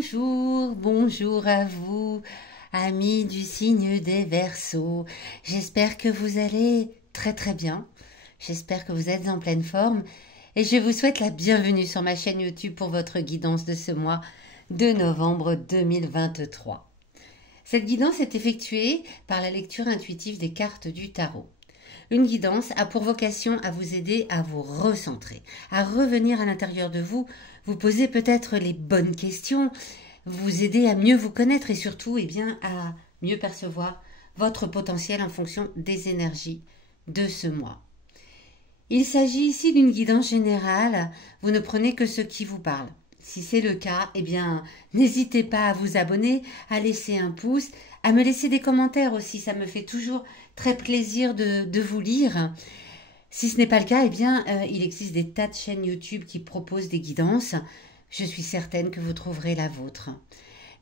Bonjour, bonjour à vous, amis du signe des Verseaux. J'espère que vous allez très très bien. J'espère que vous êtes en pleine forme et je vous souhaite la bienvenue sur ma chaîne YouTube pour votre guidance de ce mois de novembre 2023. Cette guidance est effectuée par la lecture intuitive des cartes du tarot. Une guidance a pour vocation à vous aider à vous recentrer, à revenir à l'intérieur de vous, vous poser peut-être les bonnes questions, vous aider à mieux vous connaître et surtout à mieux percevoir votre potentiel en fonction des énergies de ce mois. Il s'agit ici d'une guidance générale, vous ne prenez que ce qui vous parle. Si c'est le cas, n'hésitez pas à vous abonner, à laisser un pouce, à me laisser des commentaires aussi, ça me fait toujours très plaisir de vous lire. Si ce n'est pas le cas, il existe des tas de chaînes YouTube qui proposent des guidances. Je suis certaine que vous trouverez la vôtre.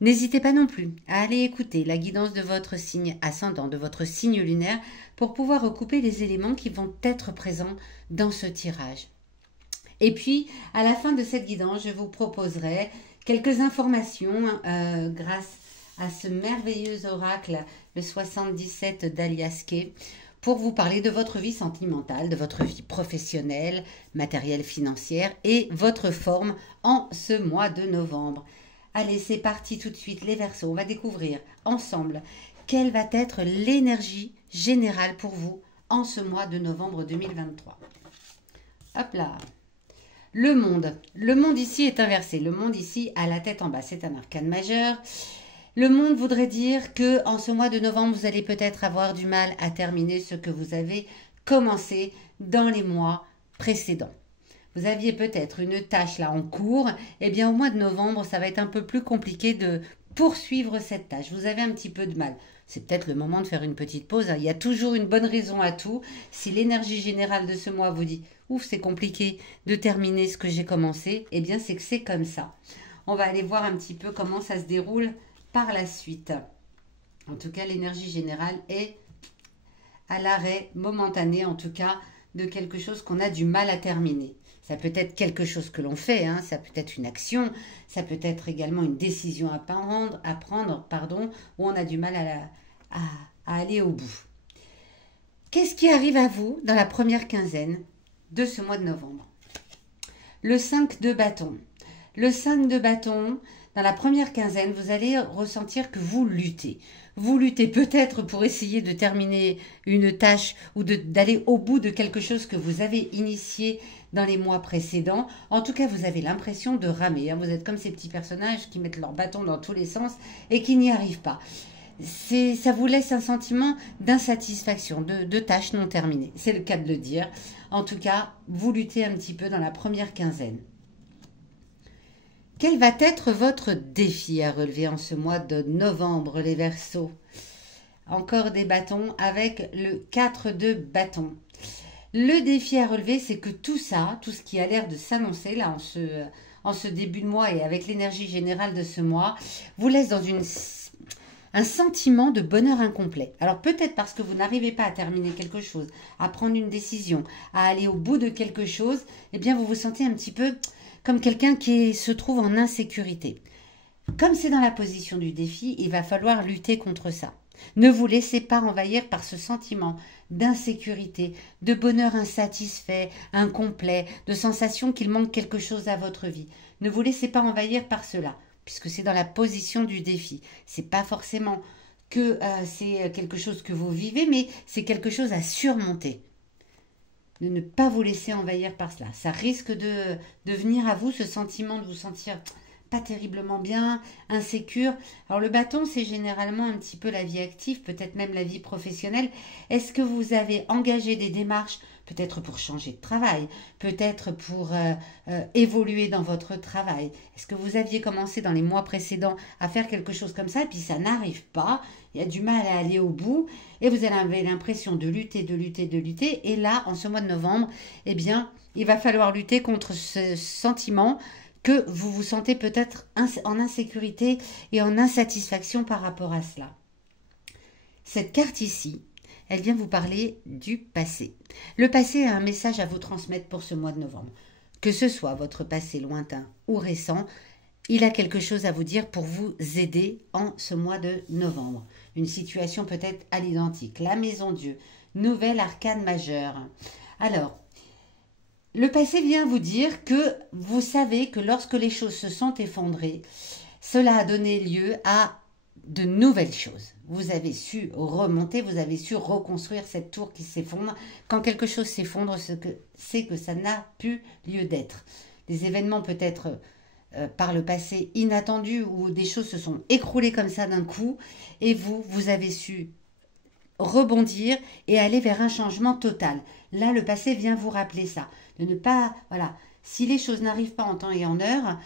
N'hésitez pas non plus à aller écouter la guidance de votre signe ascendant, de votre signe lunaire, pour pouvoir recouper les éléments qui vont être présents dans ce tirage. Et puis, à la fin de cette guidance, je vous proposerai quelques informations grâce à ce merveilleux oracle, le 77 d'Alias Kay, pour vous parler de votre vie sentimentale, de votre vie professionnelle, matérielle, financière et votre forme en ce mois de novembre. Allez, c'est parti tout de suite, les Verseaux. On va découvrir ensemble quelle va être l'énergie générale pour vous en ce mois de novembre 2023. Hop là! Le monde ici est inversé. Le monde ici a la tête en bas. C'est un arcane majeur. Le monde voudrait dire que en ce mois de novembre, vous allez peut-être avoir du mal à terminer ce que vous avez commencé dans les mois précédents. Vous aviez peut-être une tâche là en cours. Au mois de novembre, ça va être un peu plus compliqué de poursuivre cette tâche. Vous avez un petit peu de mal. C'est peut-être le moment de faire une petite pause. Il y a toujours une bonne raison à tout. Si l'énergie générale de ce mois vous dit « Ouf, c'est compliqué de terminer ce que j'ai commencé », c'est que c'est comme ça. On va aller voir un petit peu comment ça se déroule par la suite. En tout cas, l'énergie générale est à l'arrêt momentané, en tout cas, de quelque chose qu'on a du mal à terminer. Ça peut être quelque chose que l'on fait, ça peut être une action, ça peut être également une décision à prendre, où on a du mal à aller au bout. Qu'est-ce qui arrive à vous dans la première quinzaine de ce mois de novembre? Le 5 de bâton. Le 5 de bâton, dans la première quinzaine, vous allez ressentir que vous luttez. Vous luttez peut-être pour essayer de terminer une tâche ou d'aller au bout de quelque chose que vous avez initié dans les mois précédents. En tout cas, vous avez l'impression de ramer. Vous êtes comme ces petits personnages qui mettent leur bâton dans tous les sens et qui n'y arrivent pas. Ça vous laisse un sentiment d'insatisfaction, de tâches non terminées. C'est le cas de le dire. En tout cas, vous luttez un petit peu dans la première quinzaine. Quel va être votre défi à relever en ce mois de novembre, les Verseaux? Encore des bâtons avec le 4 de bâton. Le défi à relever, c'est que tout ça, tout ce qui a l'air de s'annoncer là en ce début de mois et avec l'énergie générale de ce mois, vous laisse dans un sentiment de bonheur incomplet. Alors peut-être parce que vous n'arrivez pas à terminer quelque chose, à prendre une décision, à aller au bout de quelque chose, vous vous sentez un petit peu comme quelqu'un qui se trouve en insécurité. Comme c'est dans la position du défi, il va falloir lutter contre ça. Ne vous laissez pas envahir par ce sentiment d'insécurité, de bonheur insatisfait, incomplet, de sensation qu'il manque quelque chose à votre vie. Ne vous laissez pas envahir par cela, puisque c'est dans la position du défi. C'est pas forcément que c'est quelque chose que vous vivez, mais c'est quelque chose à surmonter. De ne pas vous laisser envahir par cela. Ça risque de venir à vous, ce sentiment de vous sentir pas terriblement bien, insécure. Alors le bâton, c'est généralement un petit peu la vie active, peut-être même la vie professionnelle. Est-ce que vous avez engagé des démarches, peut-être pour changer de travail, peut-être pour évoluer dans votre travail? Est-ce que vous aviez commencé dans les mois précédents à faire quelque chose comme ça, et puis ça n'arrive pas, il y a du mal à aller au bout, et vous avez l'impression de lutter, et là, en ce mois de novembre, il va falloir lutter contre ce sentiment que vous vous sentez peut-être en insécurité et en insatisfaction par rapport à cela. Cette carte ici, elle vient vous parler du passé. Le passé a un message à vous transmettre pour ce mois de novembre. Que ce soit votre passé lointain ou récent, il a quelque chose à vous dire pour vous aider en ce mois de novembre. Une situation peut-être à l'identique. La maison Dieu, nouvelle arcane majeure. Alors, le passé vient vous dire que vous savez que lorsque les choses se sont effondrées, cela a donné lieu à de nouvelles choses. Vous avez su remonter, vous avez su reconstruire cette tour qui s'effondre. Quand quelque chose s'effondre, c'est que ça n'a plus lieu d'être. Des événements peut-être par le passé inattendus où des choses se sont écroulées comme ça d'un coup et vous avez su rebondir et aller vers un changement total. Là, le passé vient vous rappeler ça. De ne pas, voilà, si les choses n'arrivent pas en temps et en heure,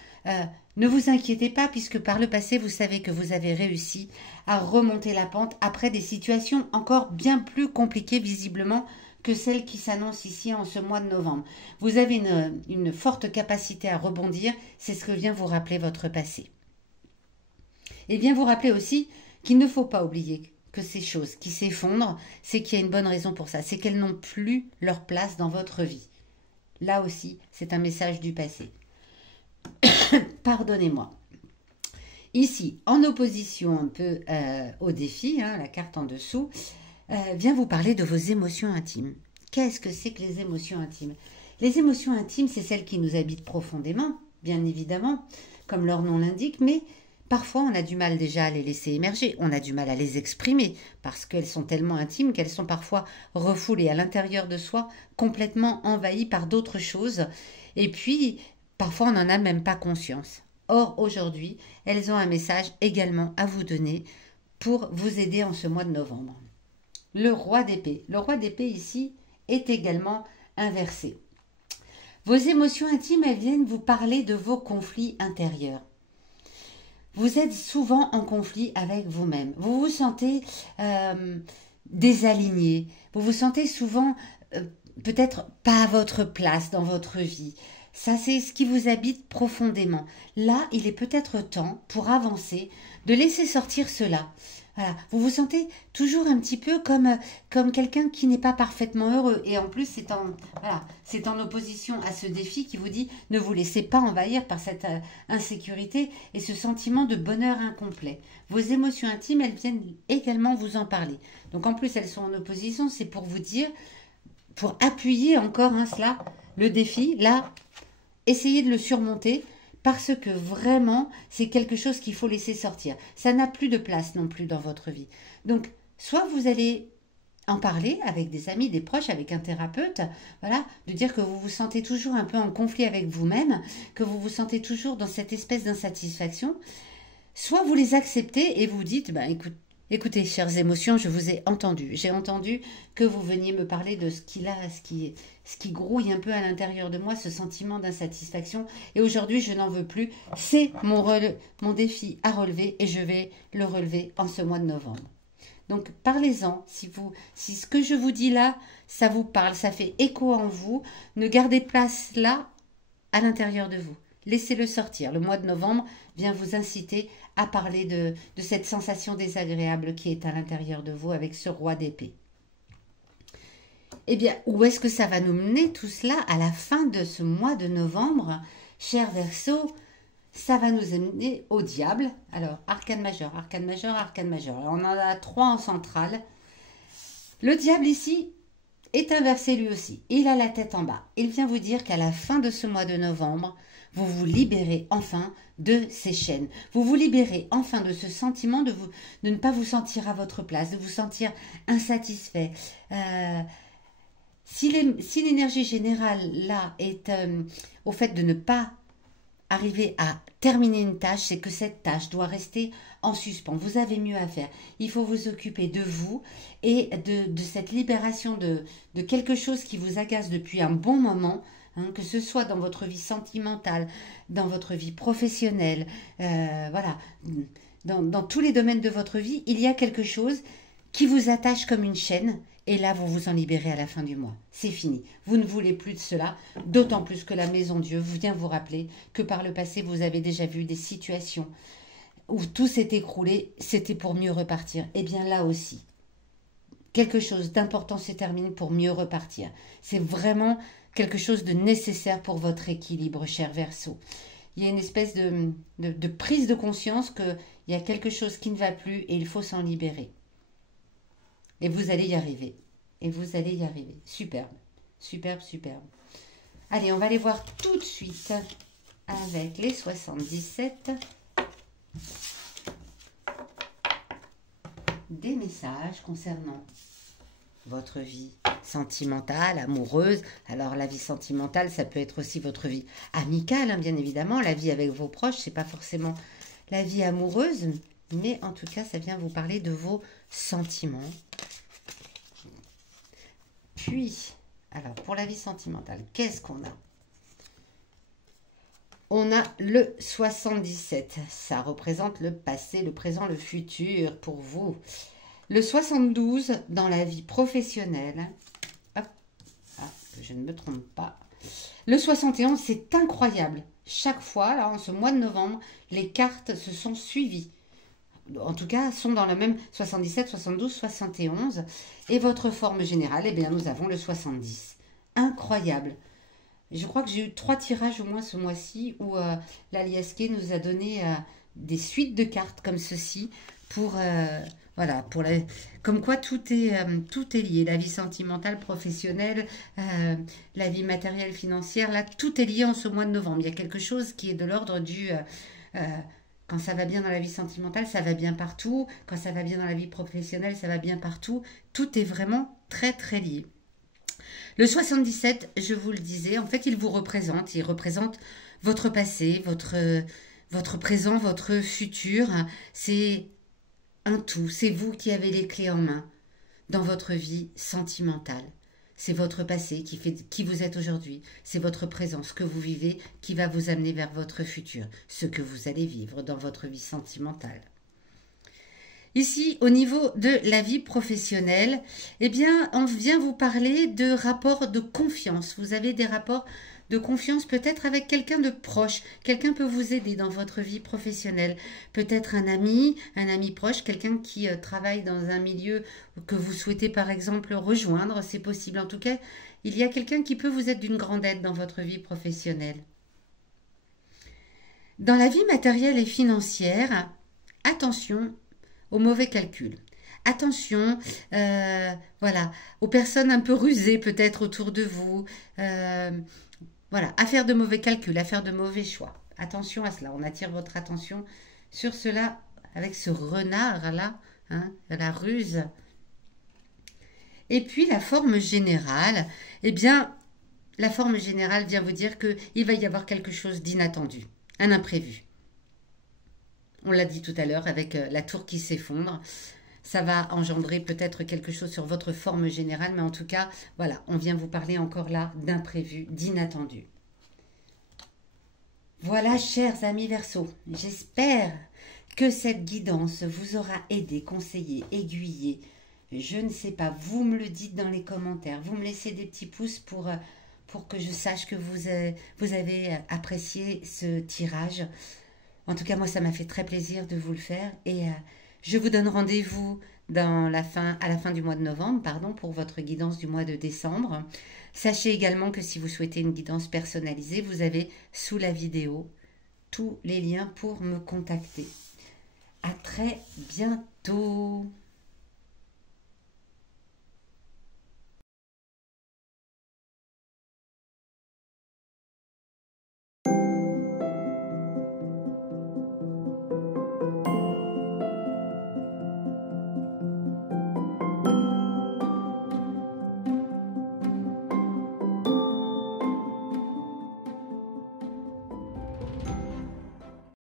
ne vous inquiétez pas puisque par le passé, vous savez que vous avez réussi à remonter la pente après des situations encore bien plus compliquées visiblement que celles qui s'annoncent ici en ce mois de novembre. Vous avez une forte capacité à rebondir, c'est ce que vient vous rappeler votre passé. Et vient vous rappeler aussi qu'il ne faut pas oublier que ces choses qui s'effondrent, c'est qu'il y a une bonne raison pour ça, c'est qu'elles n'ont plus leur place dans votre vie. Là aussi, c'est un message du passé. Pardonnez-moi. Ici, en opposition un peu au défi, la carte en dessous, vient vous parler de vos émotions intimes. Qu'est-ce que c'est que les émotions intimes? Les émotions intimes, c'est celles qui nous habitent profondément, bien évidemment, comme leur nom l'indique, mais parfois on a du mal déjà à les laisser émerger, on a du mal à les exprimer, parce qu'elles sont tellement intimes qu'elles sont parfois refoulées à l'intérieur de soi, complètement envahies par d'autres choses, et puis parfois on n'en a même pas conscience. Or, aujourd'hui, elles ont un message également à vous donner pour vous aider en ce mois de novembre. Le roi d'épée. Le roi d'épée ici est également inversé. Vos émotions intimes, elles viennent vous parler de vos conflits intérieurs. Vous êtes souvent en conflit avec vous-même. Vous vous sentez désaligné. Vous vous sentez souvent peut-être pas à votre place dans votre vie. Ça, c'est ce qui vous habite profondément. Là, il est peut-être temps, pour avancer, de laisser sortir cela. Voilà. Vous vous sentez toujours un petit peu comme quelqu'un qui n'est pas parfaitement heureux. Et en plus, c'est en opposition à ce défi qui vous dit ne vous laissez pas envahir par cette insécurité et ce sentiment de bonheur incomplet. Vos émotions intimes, elles viennent également vous en parler. Donc en plus, elles sont en opposition. C'est pour vous dire, pour appuyer encore cela, le défi, là, essayez de le surmonter parce que vraiment, c'est quelque chose qu'il faut laisser sortir. Ça n'a plus de place non plus dans votre vie. Donc, soit vous allez en parler avec des amis, des proches, avec un thérapeute, voilà, de dire que vous vous sentez toujours un peu en conflit avec vous-même, que vous vous sentez toujours dans cette espèce d'insatisfaction, soit vous les acceptez et vous dites, écoutez, chères émotions, je vous ai entendu. J'ai entendu que vous veniez me parler de ce qui grouille un peu à l'intérieur de moi, ce sentiment d'insatisfaction. Et aujourd'hui, je n'en veux plus. C'est mon défi à relever et je vais le relever en ce mois de novembre. Donc, parlez-en. Si ce que je vous dis là, ça vous parle, ça fait écho en vous, ne gardez pas cela à l'intérieur de vous. Laissez-le sortir. Le mois de novembre vient vous inciter à parler de cette sensation désagréable qui est à l'intérieur de vous avec ce roi d'épée. Eh bien, où est-ce que ça va nous mener tout cela à la fin de ce mois de novembre? Cher Verseau, ça va nous amener au diable. Alors, arcane majeur, arcane majeur, arcane majeur. Alors, on en a 3 en centrale. Le diable ici est inversé lui aussi. Il a la tête en bas. Il vient vous dire qu'à la fin de ce mois de novembre, vous vous libérez enfin de ces chaînes. Vous vous libérez enfin de ce sentiment de ne pas vous sentir à votre place, de vous sentir insatisfait. Si l'énergie générale là est au fait de ne pas arriver à terminer une tâche, c'est que cette tâche doit rester en suspens. Vous avez mieux à faire. Il faut vous occuper de vous et de cette libération de quelque chose qui vous agace depuis un bon moment, que ce soit dans votre vie sentimentale, dans votre vie professionnelle, voilà, dans tous les domaines de votre vie, il y a quelque chose qui vous attache comme une chaîne. Et là, vous vous en libérez à la fin du mois. C'est fini. Vous ne voulez plus de cela, d'autant plus que la Maison Dieu vient vous rappeler que par le passé, vous avez déjà vu des situations où tout s'est écroulé, c'était pour mieux repartir. Eh bien là aussi, quelque chose d'important se termine pour mieux repartir. C'est vraiment quelque chose de nécessaire pour votre équilibre, cher Verseau. il y a une espèce de prise de conscience qu'il y a quelque chose qui ne va plus et il faut s'en libérer. Et vous allez y arriver. Et vous allez y arriver. Superbe. Superbe, superbe. Allez, on va aller voir tout de suite avec les 77 des messages concernant votre vie sentimentale, amoureuse. Alors la vie sentimentale, ça peut être aussi votre vie amicale, hein, bien évidemment. La vie avec vos proches, c'est pas forcément la vie amoureuse, mais en tout cas, ça vient vous parler de vos sentiments. Puis, alors pour la vie sentimentale, qu'est-ce qu'on a? On a le 77. Ça représente le passé, le présent, le futur pour vous. Le 72 dans la vie professionnelle. Hop, ah, que je ne me trompe pas. Le 71, c'est incroyable. Chaque fois, là, en ce mois de novembre, les cartes se sont suivies. En tout cas, sont dans le même 77, 72, 71. Et votre forme générale, eh bien, nous avons le 70. Incroyable. Je crois que j'ai eu 3 tirages au moins ce mois-ci où l'Aliasqué nous a donné des suites de cartes comme ceci pour voilà, comme quoi tout est lié, la vie sentimentale, professionnelle, la vie matérielle, financière, là tout est lié en ce mois de novembre. Il y a quelque chose qui est de l'ordre du quand ça va bien dans la vie sentimentale, ça va bien partout. Quand ça va bien dans la vie professionnelle, ça va bien partout. Tout est vraiment très très lié. Le 77, je vous le disais, en fait, il vous représente. Il représente votre passé, votre présent, votre futur. C'est un tout. C'est vous qui avez les clés en main dans votre vie sentimentale. C'est votre passé qui fait qui vous êtes aujourd'hui. C'est votre présent, ce que vous vivez, qui va vous amener vers votre futur. Ce que vous allez vivre dans votre vie sentimentale. Ici, au niveau de la vie professionnelle, eh bien, on vient vous parler de rapports de confiance. Vous avez des rapports de confiance peut-être avec quelqu'un de proche. Quelqu'un peut vous aider dans votre vie professionnelle. Peut-être un ami proche, quelqu'un qui travaille dans un milieu que vous souhaitez par exemple rejoindre, c'est possible. En tout cas, il y a quelqu'un qui peut vous être d'une grande aide dans votre vie professionnelle. Dans la vie matérielle et financière, attention aux mauvais calculs. Attention, voilà, aux personnes un peu rusées peut-être autour de vous. Voilà, à faire de mauvais calculs, à faire de mauvais choix. Attention à cela, on attire votre attention sur cela avec ce renard-là, hein, la ruse. Et puis la forme générale, eh bien, la forme générale vient vous dire qu'il va y avoir quelque chose d'inattendu, un imprévu. On l'a dit tout à l'heure avec la tour qui s'effondre. Ça va engendrer peut-être quelque chose sur votre forme générale, mais en tout cas, voilà, on vient vous parler encore là d'imprévu, d'inattendu. Voilà, chers amis Verseaux, j'espère que cette guidance vous aura aidé, conseillé, aiguillé. Je ne sais pas, vous me le dites dans les commentaires, vous me laissez des petits pouces pour que je sache que vous avez apprécié ce tirage. En tout cas, moi, ça m'a fait très plaisir de vous le faire. Et je vous donne rendez-vous à la fin du mois de novembre, pardon, pour votre guidance du mois de décembre. Sachez également que si vous souhaitez une guidance personnalisée, vous avez sous la vidéo tous les liens pour me contacter. À très bientôt.